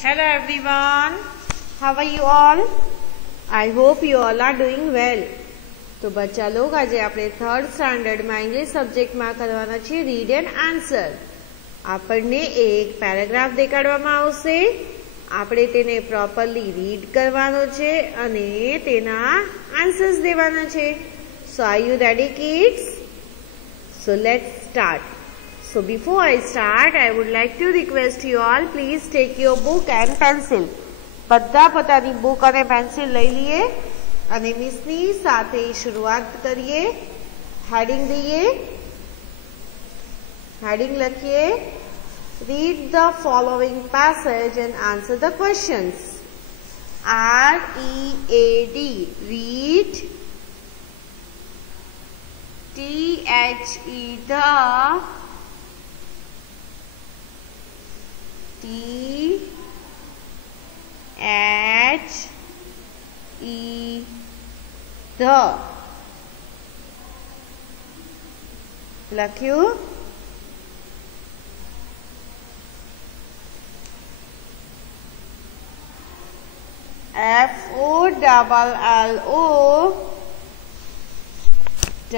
Hello everyone, how are you all? I hope you all are doing well. तो बच्चा लोग आज આપણે 3rd સ્ટાન્ડર્ડ માં ઇંગ્લિશ સબ્જેક્ટમાં કરવાના છે રીડ એન્ડ આન્સર. આપણને એક પેરેગ્રાફ દેખાડવામાં આવશે, આપણે તેને પ્રોપરલી રીડ કરવાનો છે અને તેના આન્સર્સ દેવાના છે. So are you ready kids? So let's start. So before I start, I would like to request you all, please take your book and pencil. બધા પોતાની બુક અને પેન્સિલ લઈ લઈએ અને મિસની સાથે શરૂઆત કરીએ. હેડિંગ દઈએ, હેડિંગ લખીએ. Read the following passage and answer the questions. R-E-A-D, read. T-H-E, the. T-H-E, the. લખ્યું? F-O-L-L-O,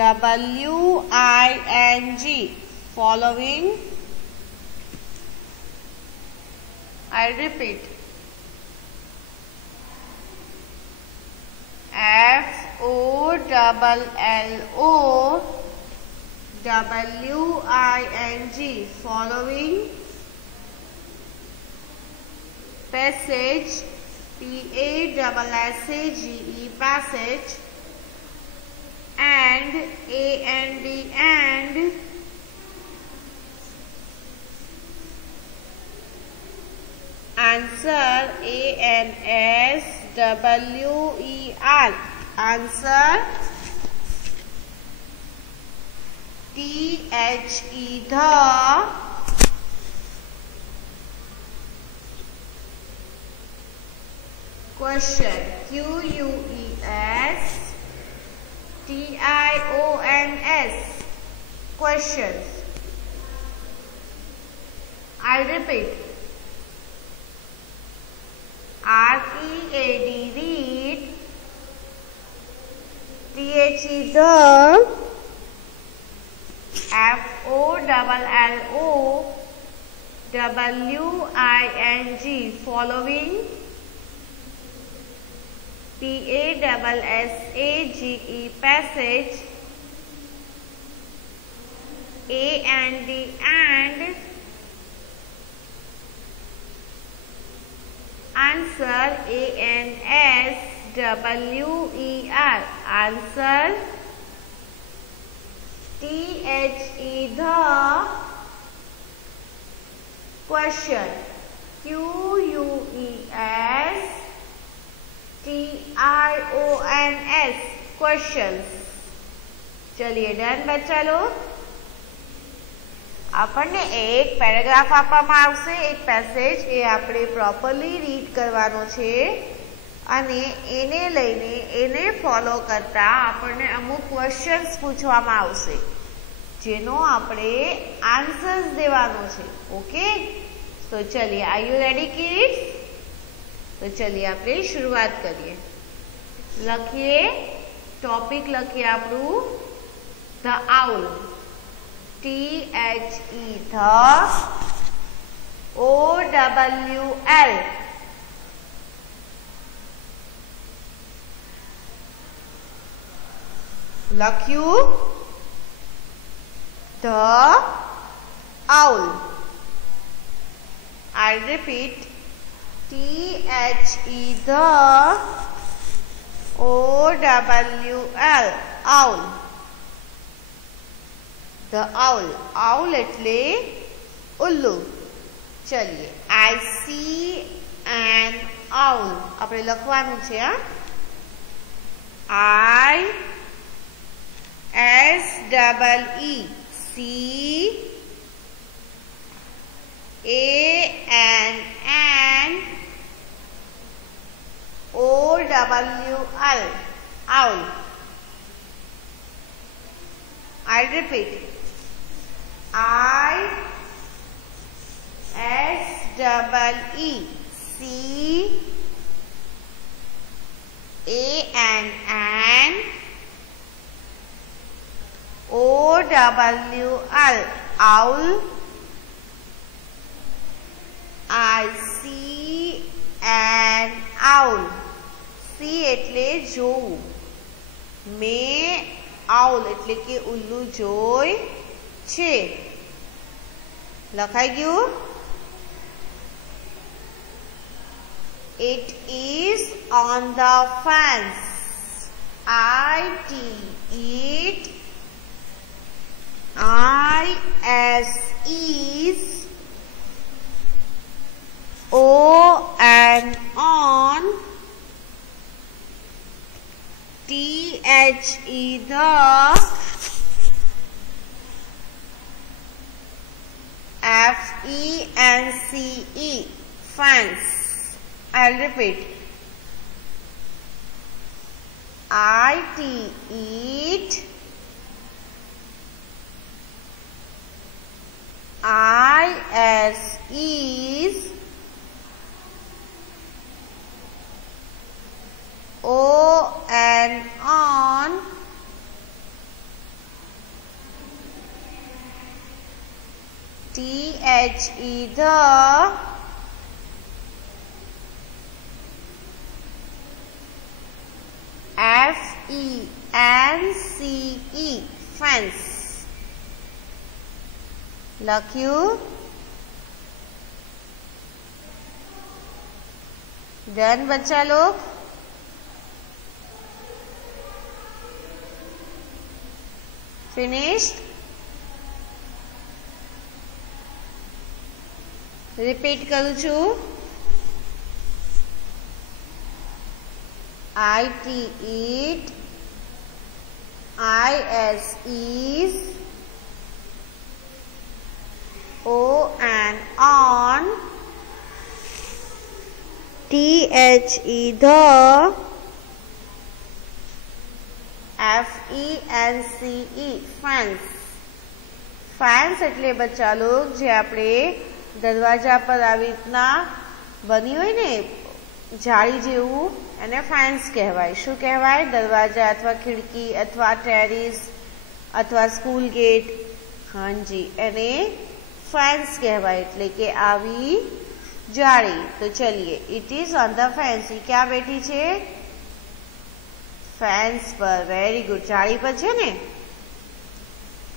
W-I-N-G, following. I repeat. F-O-L-L-O, W-I-N-G, following. Passage, P-A-S-S-A-G-E, passage. And, A-N-D, and. Answer, A-N-S-W-E-R, answer. T-H-E, the. Question, Q-U-E-S T-I-O-N-S, questions. I repeat. R-E-A-D, read. T-H-E, the. F-O-L-L-O, W-I-N-G, following. P-A-S-S-A-G-E, passage. A-N-D, and. Answer, A-N-S-W-E-R, answer. T-H-E, the. Question, Q-U-E-S T-I-O-N-S, questions. चलिए डन बच्चा लोग. આપણને એક પેરેગ્રાફ આપવામાં આવશે, એક પેસેજ, એ આપણે properly read કરવાનો છે અને એને લઈને એને ફોલો કરતા આપણને અમુક ક્વેશ્ચન્સ પૂછવામાં આવશે જેનો આપણે આન્સર્સ દેવાનો છે. ઓકે, તો ચલિए, આર યુ રેડી કિડ્સ? તો ચલિए આપણે શરૂઆત કરીએ. લખીએ, ટોપિક લખીએ આપણું the owl. T-H-E, the. O-W-L, લખ્યું? The owl. I repeat. T-H-E, the. O-W-L, owl. The owl. Owl એટલે ઉલ્લુ. ચલિए, I see an owl. આપણે લખવાનું છે. I-S-E-E, see A-N-N O-W-L, owl. I repeat. I-S-E-E, C A N N O W L owl. I see an owl. C એટલે જોવું. મેં owl એટલે કે ઉલ્લુ જોઈ છે. લખાઈ ગયું? It is on the fence. IT it IS is ON on THE the FENCE fence. I'll repeat. IT eat IS is ON on THE the FENCE fence. લખ્યું? डन बच्चा लोग? फिनिश्ड? रिपीट करूँ छू. IT eat IS is ON on THE the FENCE fence. Fans એટલે બચ્ચા લોગ જે આપણે દરવાજા પર આવી રીતના બની હોય ને જાળી જેવું એને ફેન્સ કહેવાય. શું કહેવાય? દરવાજા અથવા ખિડકી અથવા ટેરિસ અથવા સ્કૂલ ગેટ. હાજી, એને ફેન્સ કહેવાય એટલે કે આવી જાળી. તો ચલીએ. It is on the fence. એ ક્યાં બેઠી છે? ફેન્સ પર. Very good. જાળી પર છે ને.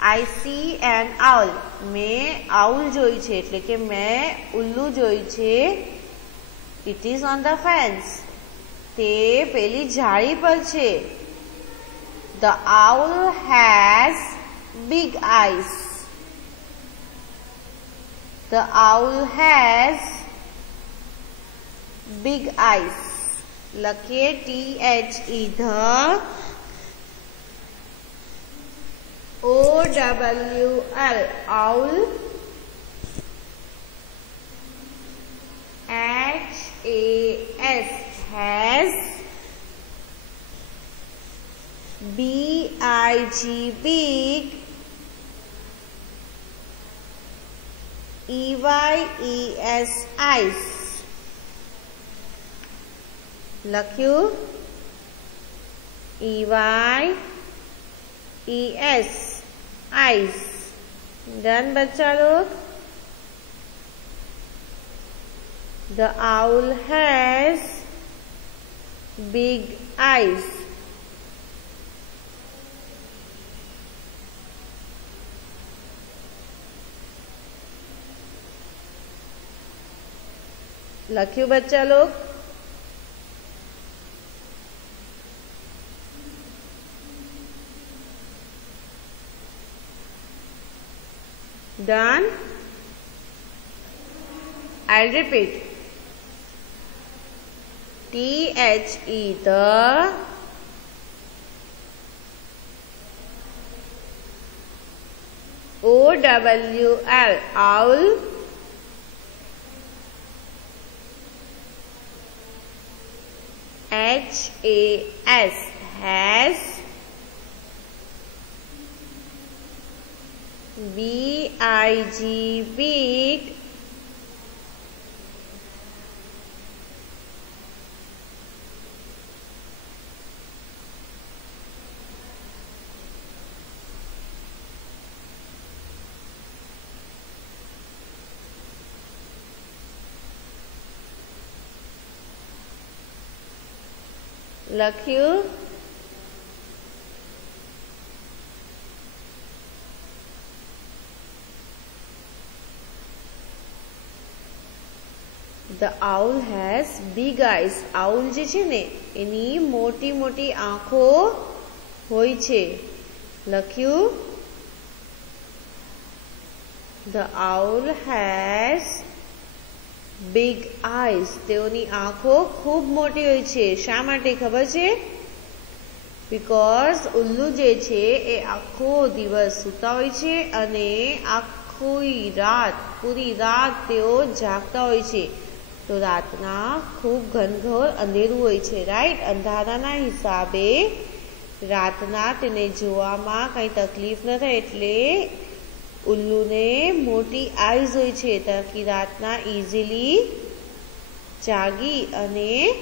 I see an owl. મેં આઉલ જોઈ છે એટલે કે મેં ઉલ્લુ જોઈ છે. It is on the fence. તે પેલી જાળી પર છે. The owl has big eyes. The owl has big eyes. લખીએ THE the OWL owl. HAS has. BIG big. EYES eyes. લખ્યું? EYES eyes. डन बच्चा लोग? The owl has big eyes. लख्यू बच्चा लोग? Done? I'll repeat. THE the OWL owl. HAS has. BIG big. લખ્યું? The owl has big eyes. Owl જે છે ને એની મોટી મોટી આંખો હોય છે. લખ્યું? The owl has big eyes. તેઓની આંખો ખૂબ મોટી હોય છે. શા માટે ખબર છે? Because ઉલ્લુ જે છે એ આખો દિવસ સૂતા હોય છે અને આખી રાત પૂરી રાત તેઓ જાગતા હોય છે. તો રાતના ખૂબ ઘનઘોર અંધેરું હોય છે, રાઈટ? અંધારાના હિસાબે રાતના તેને જોવામાં કંઈ તકલીફ ન થાય એટલે ઉલ્લુને મોટી આઈઝ હોય છે તાકી રાતના ઇઝીલી જાગી અને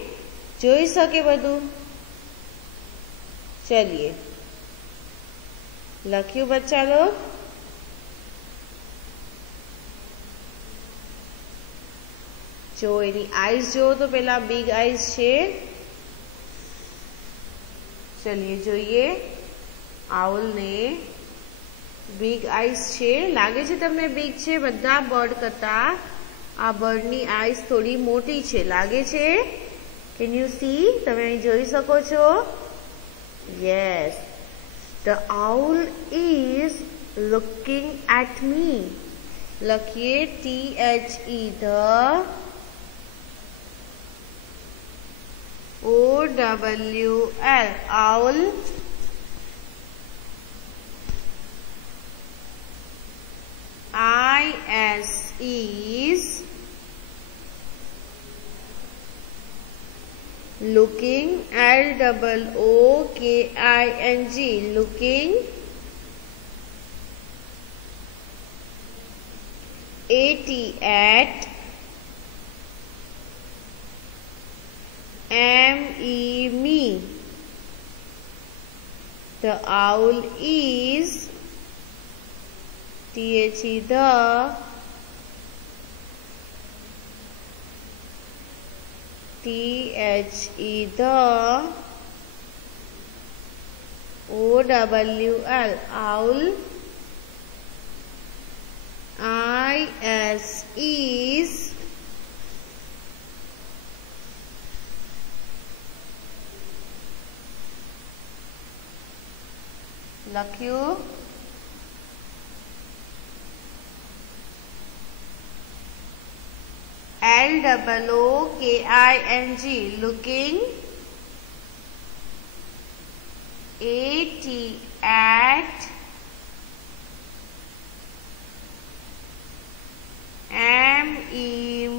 જોઈ શકે બધું. ચલીએ, લખ્યું બચ્ચા લોગ? જો એની આઈઝ જો તો પેલા બિગ આઈઝ છે. ચલીએ જોઈએ. આઉલ ને બિગ આઈઝ છે. લાગે છે તમને બિગ છે? બધા બર્ડ કરતા આ બર્ડની આઈઝ થોડી મોટી છે. લાગે છે? Can you see? તમે અહીં જોઈ શકો છો? Yes. The owl is looking at me. લખીએ THE. The OWL. owl. IS is looking. LOOKING. looking. AT at. me. The owl is THE. the the OWL. owl. IS is લખ્યું? LOOKING. looking. AT at.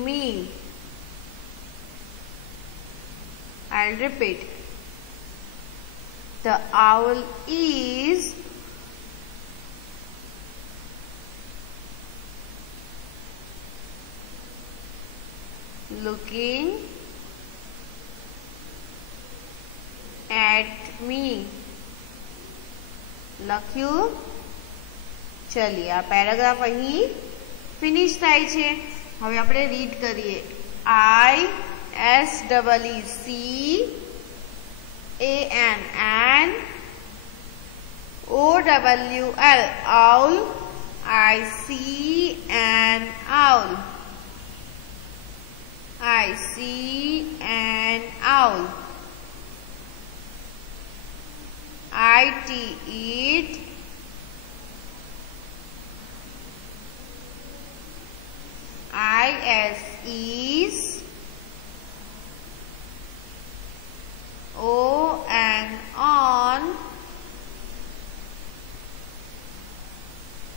me. I'll repeat. The owl is looking at me. લખ્યું? ચલિए આ પેરાગ્રાફ અહીં ફિનિશ થાય છે. હવે આપણે રીડ કરીએ. ISEECAN OWL. owl. I see an owl. I see an owl. IT eat. IS is. on.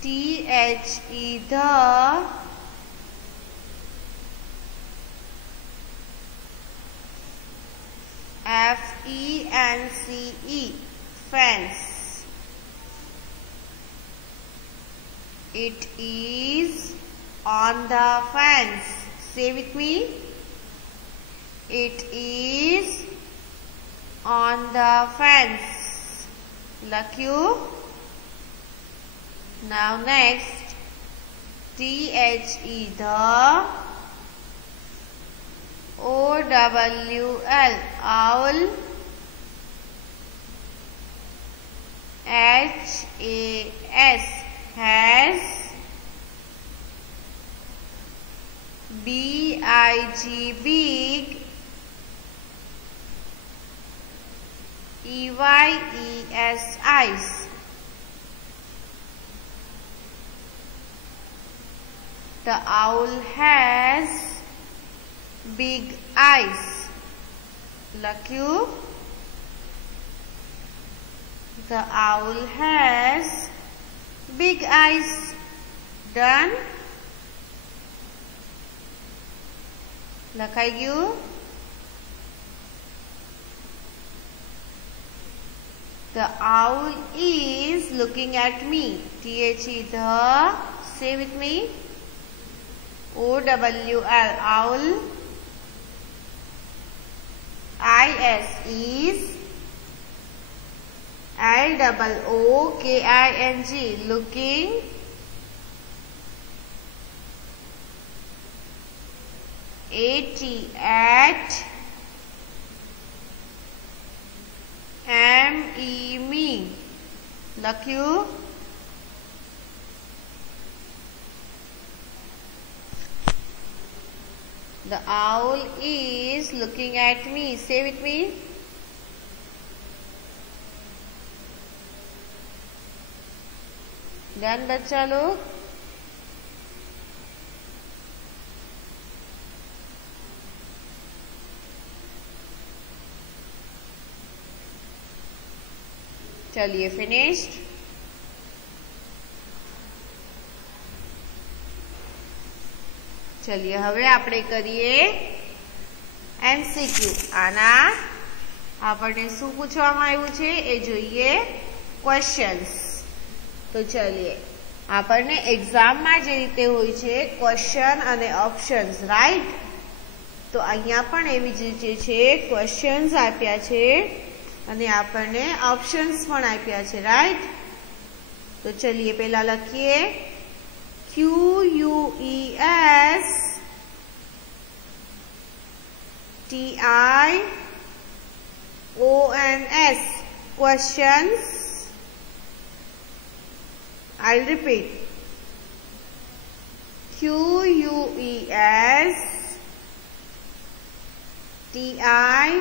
THE. the. FENCE. fence. It is on the fence. Say with me. It is on the fence. લખ્યું? Now next. THE. the. OWL. owl. H-A-S, has. B-I-G, big. E-Y-E-S, ice. The owl has big eyes. लख्यू. The owl has big eyes. Done. લખાઈ ગયું. The owl is looking at me. T-H-E, the. Say with me. O-W-L, owl. I-S, is. L-O-O-K-I-N-G, looking. A-T, at. M-E, me. લખ્યું. The owl is looking at me. Say with me. Done, बच्चा लोग. चलिए फिनिश्ड. चलिए હવે આપણે કરીએ MCQ. આના આપણને શું પૂછવામાં આવ્યું છે એ જોઈએ. ક્વેશ્ચન્સ. તો ચલિए આપણને એક્ઝામમાં જે રીતે હોય છે ક્વેશ્ચન અને ઓપ્શન્સ, રાઈટ? તો અહીંયા પણ એવી જ રીતે છે. ક્વેશ્ચન્સ આપ્યા છે અને આપણને ઓપ્શન્સ પણ આપ્યા છે, રાઈટ? તો ચલિए પહેલા લખીએ. QUES TIONS, questions. I'll repeat. QUES TIONS,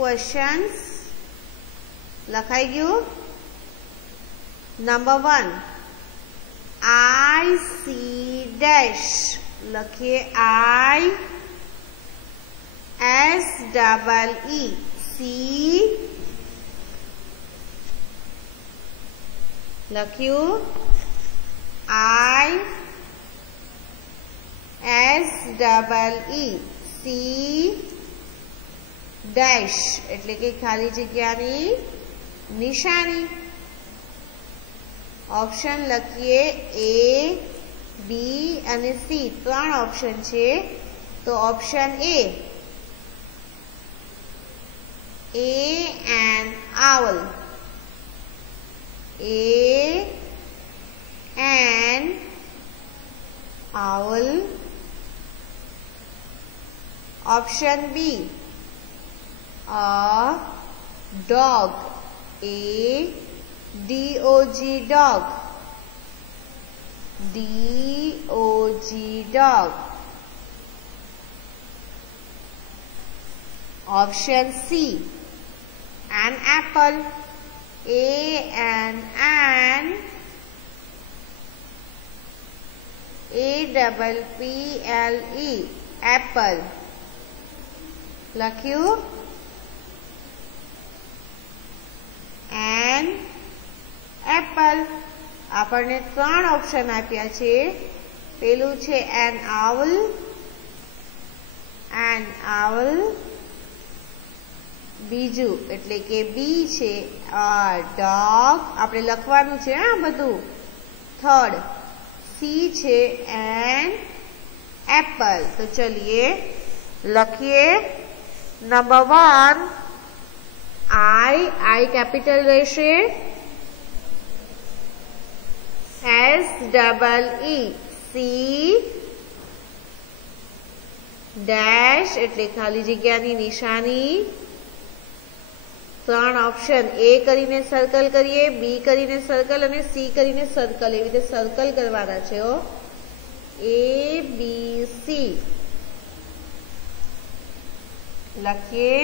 questions. લખાઈ ગયું. Number 1, I see dash. લખીએ I S double E, see. લખ્યું. I S double E, see dash એટલે કે ખાલી જગ્યાની નિશાની. ऑप्शन લખીએ A, B અને C. 3 ऑप्शन છે. તો option A, an owl. An owl. Option B, a dog. D-O-G, dog. D-O-G, dog. Option C, an apple. An A-double-P-L-E, apple. લખ્યું. an apple. આપણને 3 ઓપ્શન આપ્યા છે. પેલું છે an owl. બીજું એટલે કે B છે dog. આપણે લખવાનું છે આ બધું. થર્ડ C છે an apple. તો ચલિए લખીએ. નંબર 1, I capital રહેશે. S double E, see. dash એટલે ખાલી જગ્યાની નિશાની. ત્રણ ઓપ્શન એ કરીને સર્કલ કરીએ, બી કરીને સર્કલ અને સી કરીને સર્કલ, એવી રીતે સર્કલ કરવાના છે. એ બી સી લખીએ.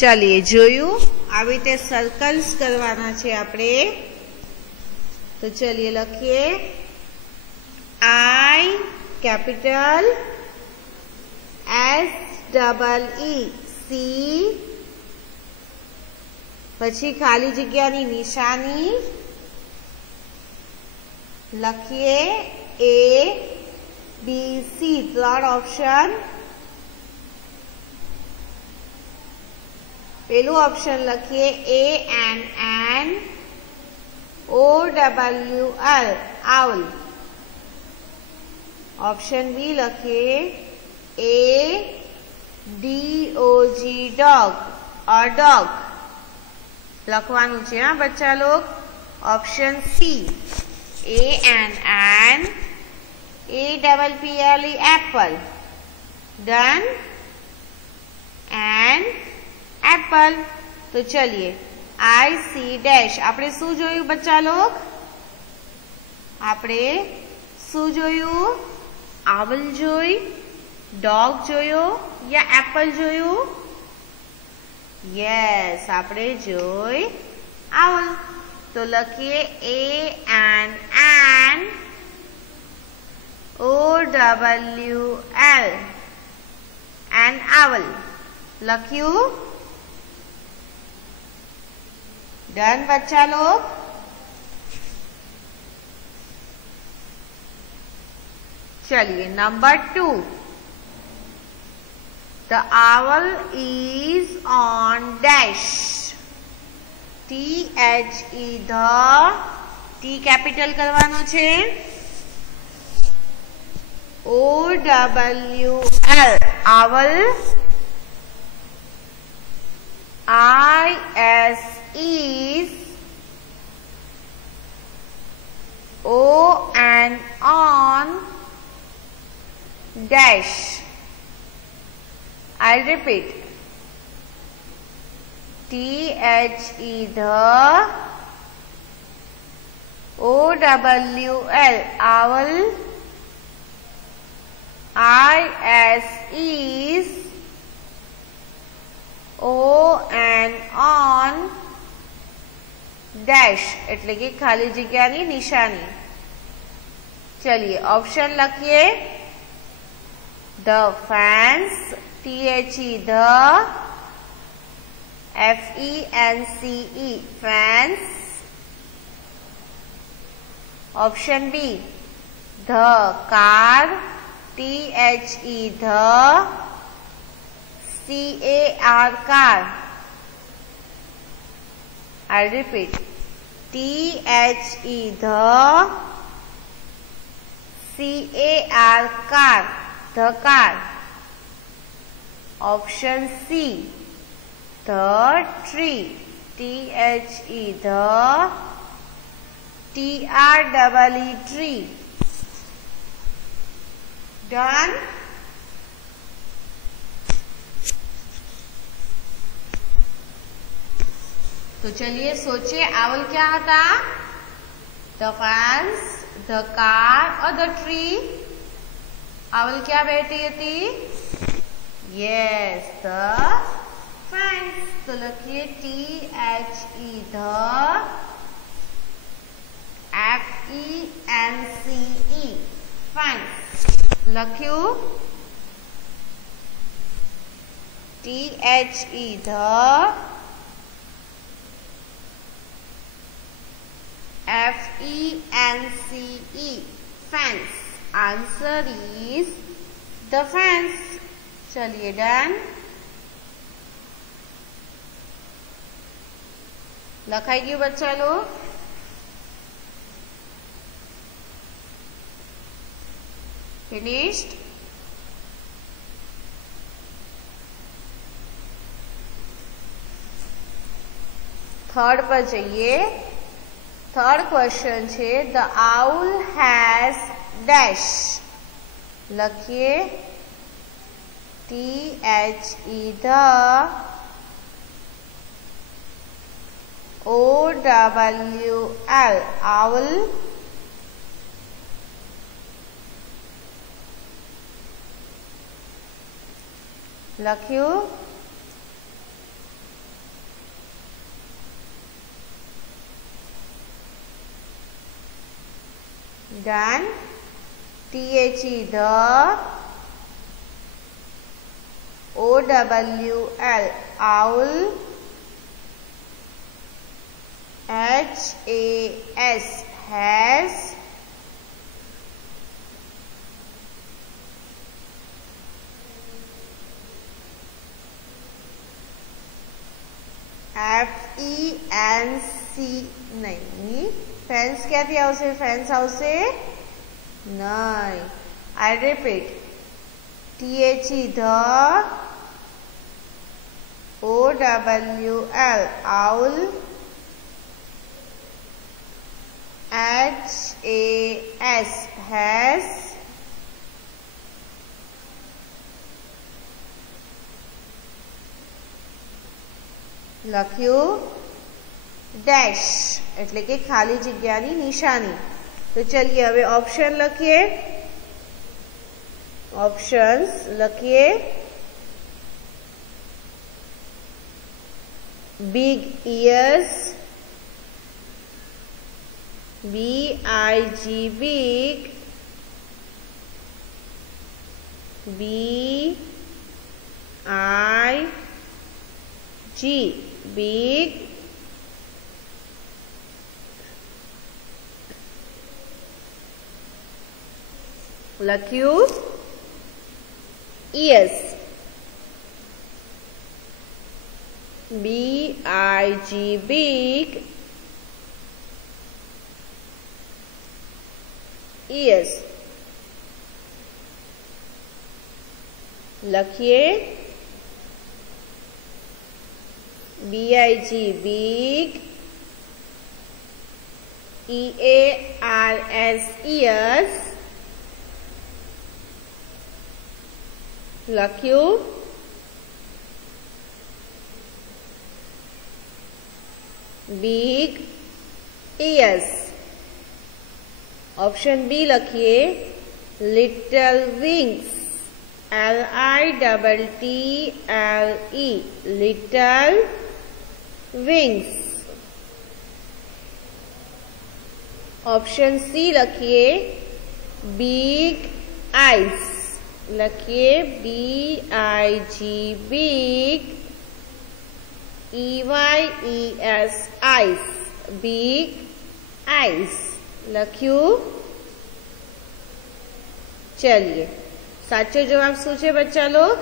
ચાલીએ જોયું, આવી રીતે સર્કલ્સ કરવાના છે આપણે. તો ચલિए લખીએ I कैपिटल SEE C પછી ખાલી જગ્યાની નિશાની લખીએ A B C ત્રણ ઓપ્શન. પેલું ઓપ્શન લખીએ ANN OWL owl. Option B लखिए ADOG डॉग और डॉग लखवानुं छे हां बच्चा लोग. Option C ANN APPLE apple. Done. And apple. तो चलिए IC डैश आपणे शुं जोयुं बच्चा लोग? आपणे शुं जोयुं? आउल जोई, डॉग जोयो या एप्पल जोयो? यस आपणे जोई आउल. तो लखीए ANN OWL एंड आउल. लख्यू. डन बच्चा लोग. चलिए नंबर 2. द owl is on dash. THE ध T कैपिटल करवानो छे. OWL owl. IS is on dash. I'll repeat. THE the OWL owl. IS is on dash એટલે કે ખાલી જગ્યાની નિશાની. चलिए ऑप्शन लखिए. The fans THE the FENCE fans. Option B the car THE the CAR car. I'll repeat. THE the CAR car. The car. Option C the tree. THE the TREE tree. Done. तो चलिए सोचिए owl क्या था? The fence, the car और the tree. Owl क्या बैठी थी? Yes the fence. तो लिखिए THE द FENCE फैंस. लख्यू. THE the FENCE fence. Answer is the fence. चलिए डन. लखाई गયું बच्चा लोग? फिनिश्ड. थर्ड पर जाइए. थर्ड क्वेश्चन है द आउल हैज डैश. लखिए THE ध OWL owl लख्यू done THE the OWL owl HAS has FENC नहीं फेंस क्या थी आवशे फेंस आवशे नहीं I repeat THE the OWL owl HAS has लख्यू डैश એટલે કે ખાલી જગ્યાની નિશાની। તો ચलिए હવે ઓપ્શન લખીએ। ઓપ્શન્સ લખીએ big ears BIG big BIG big लख्यू ears BIG big ears लखिए BIG big EARS ears लख्यू बिग ears। ऑप्शन बी लखिए little wings LITTLE little wings. Option C लखिए बिग आइज लखिए BIG big EYES eyes big eyes लख्यू। चलिए साचो जवाब शू है बच्चा लोग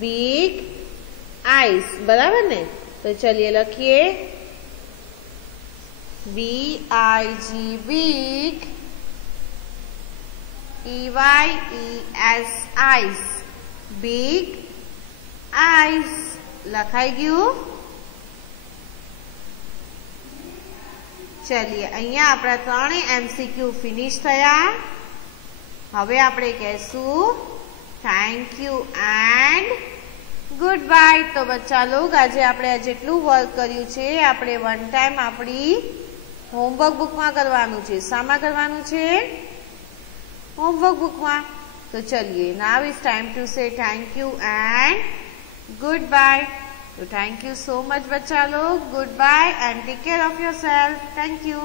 बिग आइज बराबर ने। तो चलिए लखिए BIG big EYES eyes big eyes लखाई गयु। चलिए अहींया आपणा 3 MCQ फिनिश थया। हवे आपणे कहेशुं thank you and good bye. तो बच्चा लोग आज आपणे जेटलुं वर्क कर्युं छे आपणे वन टाइम आपणी होमवर्क बुक में करवानुं छे। शामां करवानुं छे होमवर्क बुक में। तो चलिए now is time to say thank you and good bye. तो थैंक यू सो मच बच्चा लोग goodbye and take care of yourself. Thank you.